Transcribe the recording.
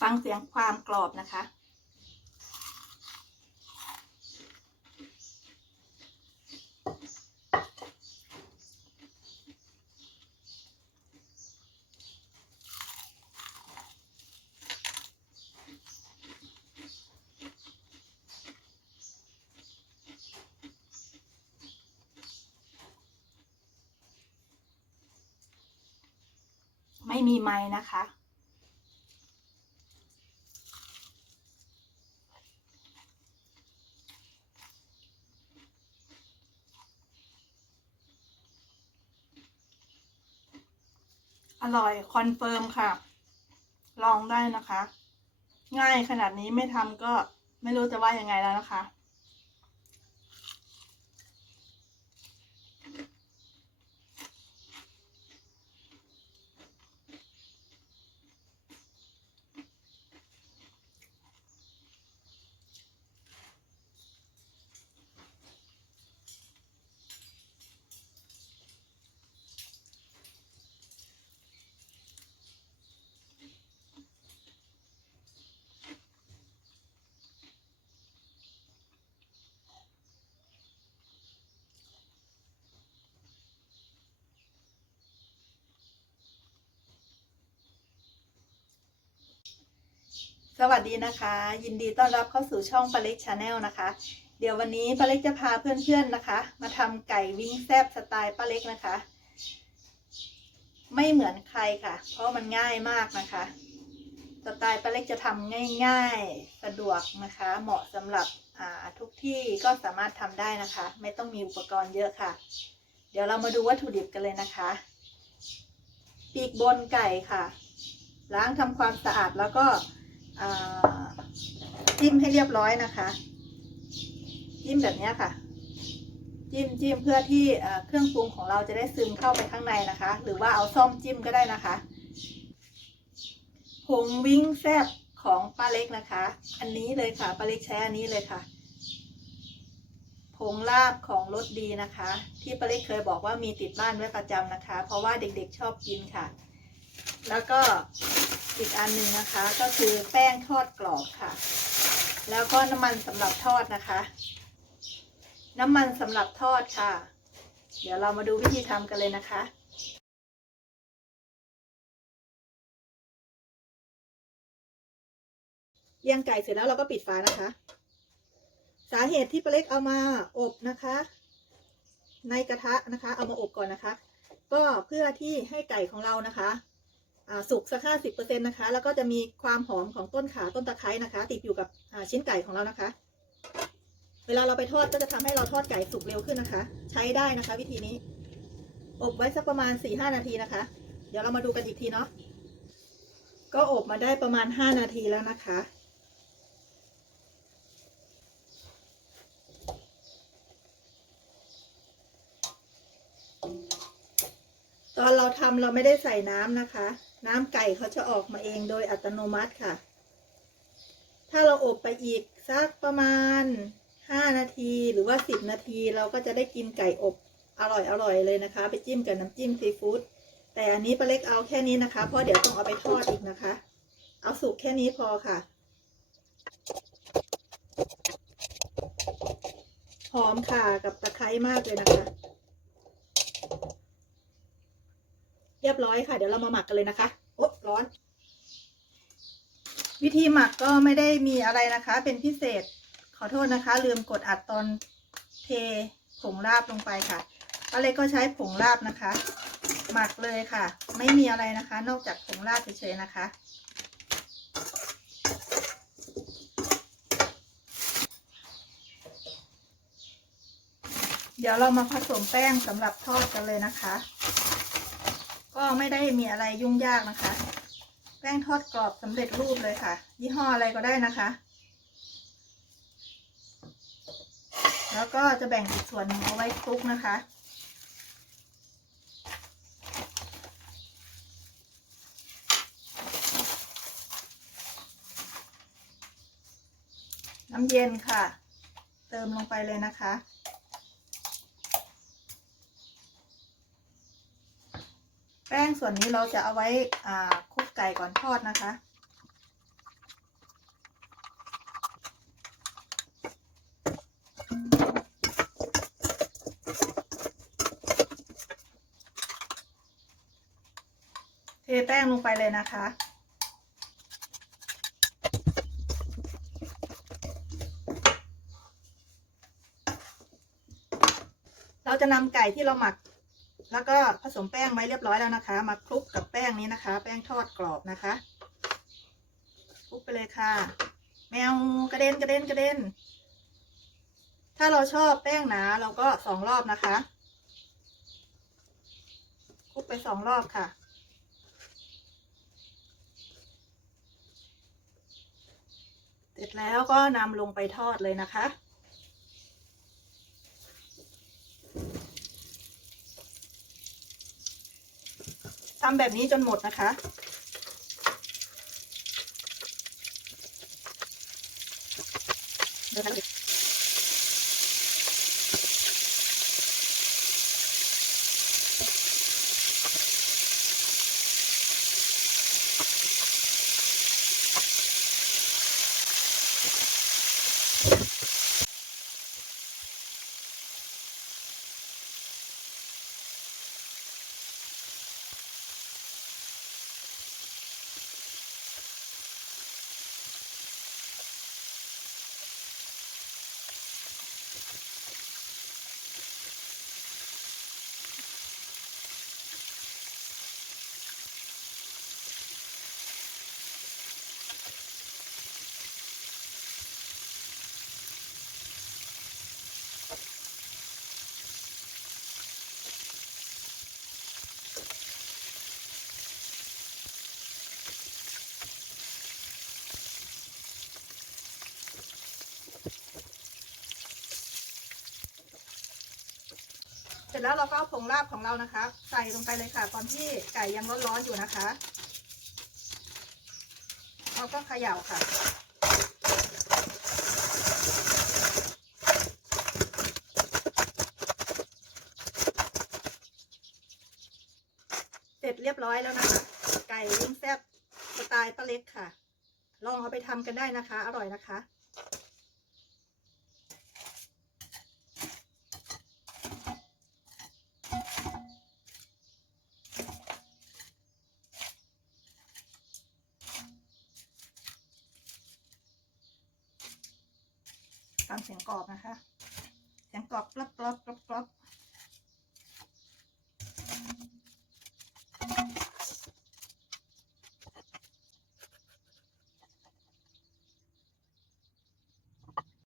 ฟังเสียงความกรอบนะคะ ไม่มีไม้นะคะ อร่อยคอนเฟิร์มค่ะ ลองได้นะคะ ง่ายขนาดนี้ไม่ทำก็ไม่รู้จะว่ายังไงแล้วนะคะ สวัสดีนะคะ ยินดีต้อนรับเข้าสู่ช่องปาเล็กชาแนลนะคะ เดี๋ยววันนี้ปาเล็กจะพาเพื่อนๆนะคะ มาทำไก่วิ้งแซบสไตล์ปาเล็กนะคะ ไม่เหมือนใครค่ะ เพราะมันง่ายมากนะคะสไตล์ปาเล็กจะทำง่ายๆสะดวกนะคะ เหมาะสำหรับทุกที่ก็สามารถทำได้นะคะ ไม่ต้องมีอุปกรณ์เยอะค่ะ เดี๋ยวเรามาดูวัตถุดิบกันเลยนะคะ ปีกบนไก่ค่ะ ล้างทำความสะอาดแล้วก็ จิ้มให้เรียบร้อยนะคะ จิ้มแบบนี้ค่ะ จิ้มจิ้มเพื่อที่เครื่องปรุงของเราจะได้ซึมเข้าไปข้างในนะคะ หรือว่าเอาซ่อมจิ้มก็ได้นะคะผงวิ้งแซบของป้าเล็กนะคะ อันนี้เลยค่ะป้าเล็กใช้อันนี้เลยค่ะผงลาบของรสดีนะคะ ที่ป้าเล็กเคยบอกว่ามีติดบ้านไว้ประจำนะคะ เพราะว่าเด็กๆชอบกินค่ะ แล้วก็อีกอันหนึ่งนะคะ ก็คือแป้งทอดกรอบค่ะ แล้วก็น้ำมันสำหรับทอดนะคะ น้ำมันสำหรับทอดค่ะ เดี๋ยวเรามาดูวิธีทำกันเลยนะคะยียงไก่เสร็จแล้วเราก็ปิดฝานะคะ สาเหตุที่ป้าเล็กเอามาอบนะคะ ในกระทะนะคะ เอามาอบก่อนนะคะ ก็เพื่อที่ให้ไก่ของเรานะคะ สุกสักห้าสิบเปอร์เซ็นต์นะคะ แล้วก็จะมีความหอมของต้นขาต้นตะไคร้นะคะ ติดอยู่กับชิ้นไก่ของเรานะคะ เวลาเราไปทอดก็จะทำให้เราทอดไก่สุกเร็วขึ้นนะคะ ใช้ได้นะคะ วิธีนี้ อบไว้สักประมาณสี่ห้านาทีนะคะ เดี๋ยวเรามาดูกันอีกทีเนาะก็อบมาได้ประมาณห้านาทีแล้วนะคะตอนเราทำเราไม่ได้ใส่น้ำนะคะ น้ำไก่เขาจะออกมาเองโดยอัตโนมัติค่ะ ถ้าเราอบไปอีกสักประมาณ 5 นาทีหรือว่า 10 นาทีเราก็จะได้กินไก่อบอร่อยอร่อยเลยนะคะ ไปจิ้มกับน้ำจิ้มซีฟู้ดแต่อันนี้ปลาเล็กเอาแค่นี้นะคะ เพราะเดี๋ยวต้องเอาไปทอดอีกนะคะ เอาสุกแค่นี้พอค่ะ หอมค่ะกับตะไคร้มากเลยนะคะ เรียบร้อยค่ะ เดี๋ยวเรามาหมักกันเลยนะคะโอ๊ะร้อน วิธีหมักก็ไม่ได้มีอะไรนะคะ เป็นพิเศษขอโทษนะคะ ลืมกดอัดตอนเทผงลาบลงไปค่ะอะไรก็ใช้ผงลาบนะคะ หมักเลยค่ะ ไม่มีอะไรนะคะ นอกจากผงลาบเฉยๆนะคะเดี๋ยวเรามาผสมแป้งสำหรับทอดกันเลยนะคะ ก็ไม่ได้มีอะไรยุ่งยากนะคะ แป้งทอดกรอบสำเร็จรูปเลยค่ะ ยี่ห้ออะไรก็ได้นะคะ แล้วก็จะแบ่งอีกส่วนหนึ่งเอาไว้คลุกนะคะน้ำเย็นค่ะ เติมลงไปเลยนะคะ แป้งส่วนนี้เราจะเอาไว้คลุกไก่ก่อนทอดนะคะ เทแป้งลงไปเลยนะคะเราจะนำไก่ที่เราหมัก แล้วก็ผสมแป้งไว้เรียบร้อยแล้วนะคะ มาคลุกกับแป้งนี้นะคะ แป้งทอดกรอบนะคะคลุกไปเลยค่ะ แมวกระเด็นกระเด็นกระเด็น ถ้าเราชอบแป้งหนาเราก็สองรอบนะคะคลุกไปสองรอบค่ะเสร็จแล้วก็นำลงไปทอดเลยนะคะ ทำแบบนี้จนหมดนะคะ เดี๋ยวนะ ร็จแล้วเราก็เอาผงลาบของเรานะคะ ใส่ลงไปเลยค่ะ ตอนที่ไก่ยังร้อนๆอยู่นะคะเราก็เขย่าค่ะ เสร็จเรียบร้อยแล้วนะคะ ไก่ลิ้นแซ่บสไตล์ป้าเล็กค่ะ ลองเอาไปทำกันได้นะคะ อร่อยนะคะ ตามเสียงกรอบนะคะ เสียงกรอบกรอบกรอบกรอบกรอบ